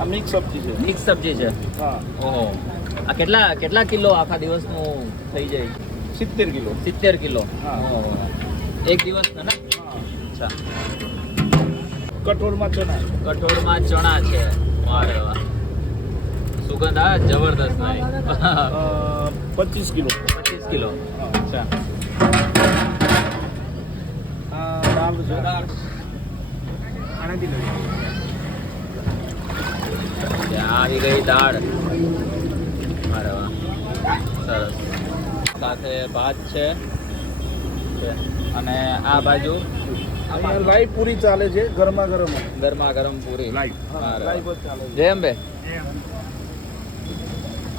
આ મિક્સ સબ્જી છે. મિક્સ સબ્જી છે. હા. ઓહો, આ કેટલા કિલો આખા દિવસનું થઈ જાય? 70 કિલો. 70 કિલો. હા. ઓહો. એક દિવસના ને? હા. અચ્છા. કઠોળમાં ચણા. કઠોળમાં ચણા છે. વાહ રે વાહ, સુગંધ આ જબરદસ્ત નહીં. 25 કિલો. 25 કિલો. અચ્છા. દાળ છે. આનાથી લઈ. આવી ગઈ દાળ. અરે વાહ, સરસ. સાથે ભાત છે અને આ બાજુ અહીંયા લાઈવ પૂરી ચાલે છે, ગરમા ગરમ. ગરમા ગરમ પૂરી. લાઈવ. અરે લાઈવ વાહ. જ ચાલે છે. જય અંબે.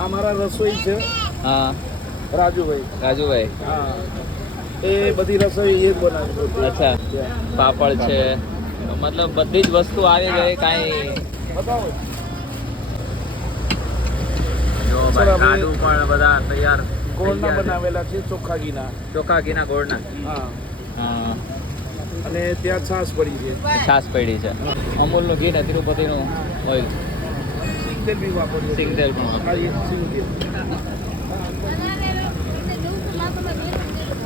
આ મારા રસોઈ છે હા, રાજુભાઈ. રાજુભાઈ. હા, એ બધી રસોઈ એ જ બનાવે છે. અચ્છા, પાપડ છે, મતલબ બધી જ વસ્તુ આવી ગઈ. કાંઈ બતાવો. જો ભાઈ, લાડુ પણ બધા તૈયાર ગોળના બનાવેલા છે, ચોખ્ખા ઘીના. ચોખા ઘીના ગોળના. હા. હા, અને ત્યાં છાશ પડી છે. છાશ પડી છે. અમૂલનું ઘી ને તિરુપતિનું ઓઇલ. સિંગતેલ બી વાપરીએ. સિંગતેલ પણ હા, એ સિંગતેલ.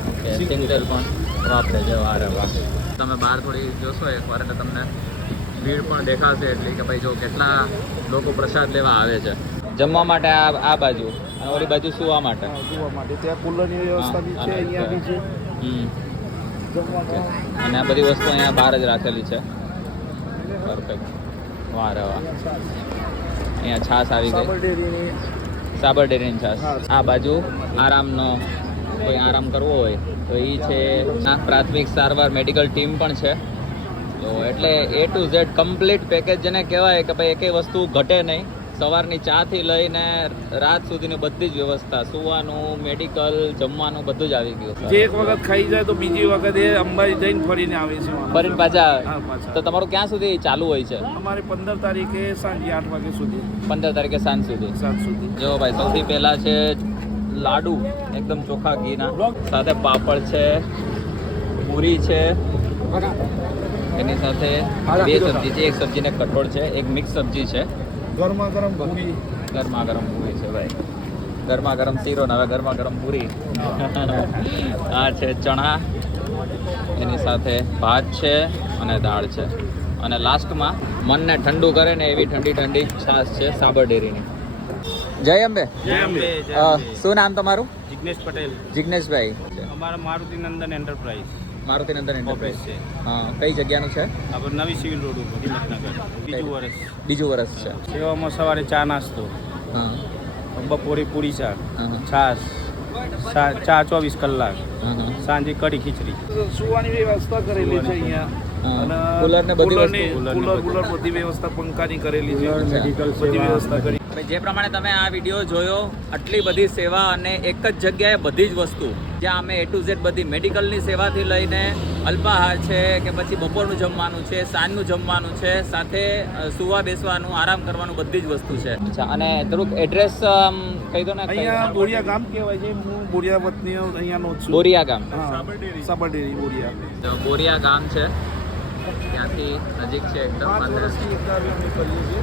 ઓકે, સિંગતેલ પણ વાપરે છે. વારે વાહ. તમે બહાર થોડી જોશો એકવાર એટલે તમને ભીડ પણ દેખાશે એટલી કે ભાઈ જો કેટલા લોકો પ્રસાદ લેવા આવે છે. જમવા માટે આ બાજુ અને ઓલી બાજુ સુવા માટે. હા, જોવા માટે ત્યાં કુલરની વ્યવસ્થા બી છે, અહીંયા બી છે. જમવાનું. અને આ બધી વસ્તુ અહીંયા બહાર જ રાખેલી છે. પરફેક્ટ. વાહ રે વાહ. અહીંયા છાશ આવી ગઈ. સાબર ડેરીની. સાબર ડેરીની છાશ. હા. આ બાજુ આરામનો કોઈ આરામ કરવો હોય તો એ છે. આ પ્રાથમિક સારવાર મેડિકલ ટીમ પણ છે. તો એટલે A to Z complete package જેને કહેવાય કે ભાઈ એકેય વસ્તુ ઘટે નહીં. સવારની ચાથી લઈને રાત સુધીની બધી જ વ્યવસ્થા, સુવાનું, મેડિકલ, જમવાનું બધું જ આવી ગયું. જે એક વખત ખાઈ જાય તો બીજી વખત એ અંબાજી જઈને ફરીને આવે છે. ફરીને પાછા આવે. હા, પાછા. તો તમારું ક્યાં સુધી ચાલુ હોય છે? અમારે 15 તારીખે સાંજે 8 વાગ્યા સુધી. 15 તારીખે સાંજ સુધી. સાંજ સુધી. જો ભાઈ, સૌથી પહેલા છે લાડુ એકદમ ચોખા ઘીના, સાથે પાપડ છે, પૂરી છે, એની સાથે બે સબ્જી છે. એક સબ્જી ને કઠોળ છે, એક મિક્સ સબ્જી છે. ગરમા ગરમ પૂરી. ગરમા ગરમ પૂરી છે ભાઈ. ગરમા ગરમ શીરો ને હવે ગરમા ગરમ પૂરી. આ છે ચણા, એની સાથે ભાત છે અને દાળ છે. અને લાસ્ટમાં મનને ઠંડુ કરે ને એવી ઠંડી ઠંડી છાશ છે સાબર ડેરીની. જય અંબે. શું નામ તમારું? જિગ્નેશ પટેલ. જિગ્નેશભાઈ. અમારા મારુતિ નંદન એન્ટરપ્રાઇઝ. મારુતિ નંદન એન્ટરપ્રાઇઝ છે. હા, કઈ જગ્યાનું છે? આપણે નવી સિવિલ રોડ ઉપર હિંમતનગર. બીજું વર્ષ છે. સેવામાં સવારે ચા નાસ્તો, હા. બપોરે પૂરી શાક, હા. છાશ, ચા 24 કલાક, હા. સાંજે કઢી ખીચડી. સુવાની વ્યવસ્થા કરેલી છે અહીંયા. હા. અને કુલર ને બધી કુલર બધી વ્યવસ્થા પંખાની કરેલી છે. મેડિકલ બધી વ્યવસ્થા કરી. જે પ્રમાણે તમે આ વિડીયો જોયો, આટલી બધી સેવા અને એક જ જગ્યાએ બધી જ વસ્તુ, જ્યાં અમે A to Z બધી મેડિકલની સેવાથી લઈને અલ્પાહાર છે કે પછી બપોરનું જમવાનું છે, સાંજનું જમવાનું છે, સાથે સુવા બેસવાનું, આરામ કરવાનું બધી જ વસ્તુ છે. અચ્છા, અને થોડુંક એડ્રેસ કહી દો ને. અહીંયા બોરિયા ગામ કહેવાય છે. હું બોરિયા વતની અહીંયાનો છું. બોરિયા ગામ. હા, સાબર ડેરી બોરિયા. તો બોરિયા ગામ છે, ત્યાંથી નજીક છે એકદમ. 5 વર્ષથી એક કાર્ય અમે કરીએ છીએ.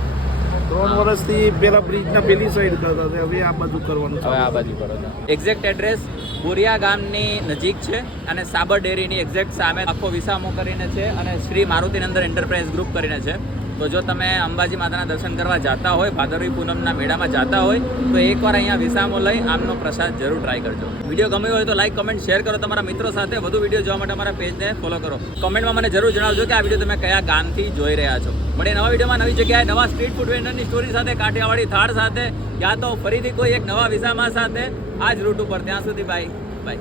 3 વર્ષથી પેલા બ્રિજના પેલી સાઈડ કરતા હતા, હવે આ બાજુ કરવાનું છે. હવે આ બાજુ કરો છો. એક્ઝેક્ટ એડ્રેસ બોરિયા ગામની નજીક છે અને સાબર ડેરીની એક્ઝેક્ટ સામે આખો વિસામો કરીને છે અને શ્રી મારુતિ નંદન એન્ટરપ્રાઇઝ ગ્રુપ કરીને છે. તો જો તમે અંબાજી માતાના દર્શન કરવા જતા હોય, ભાદરવી પૂનમના મેળામાં જતા હોય તો એકવાર અહીંયા વિસામો લઈ આમનો પ્રસાદ જરૂર ટ્રાય કરજો. વિડીયો ગમ્યો હોય તો લાઈક, કમેન્ટ, શેર કરો તમારા મિત્રો સાથે. વધુ વિડીયો જોવા માટે અમારા પેજને ફોલો કરો. કમેન્ટમાં મને જરૂર જણાવજો કે આ વિડીયો તમે કયા ગામથી જોઈ રહ્યા છો. મળીએ નવા વિડીયોમાં, નવી જગ્યાએ, નવા સ્ટ્રીટ ફૂડ વેન્ડરની સ્ટોરી સાથે, કાઠિયાવાડી થાળ સાથે, યા તો ફરીથી કોઈ એક નવા વિસામા સાથે આ જ રૂટ ઉપર. ત્યાં સુધી બાય બાય.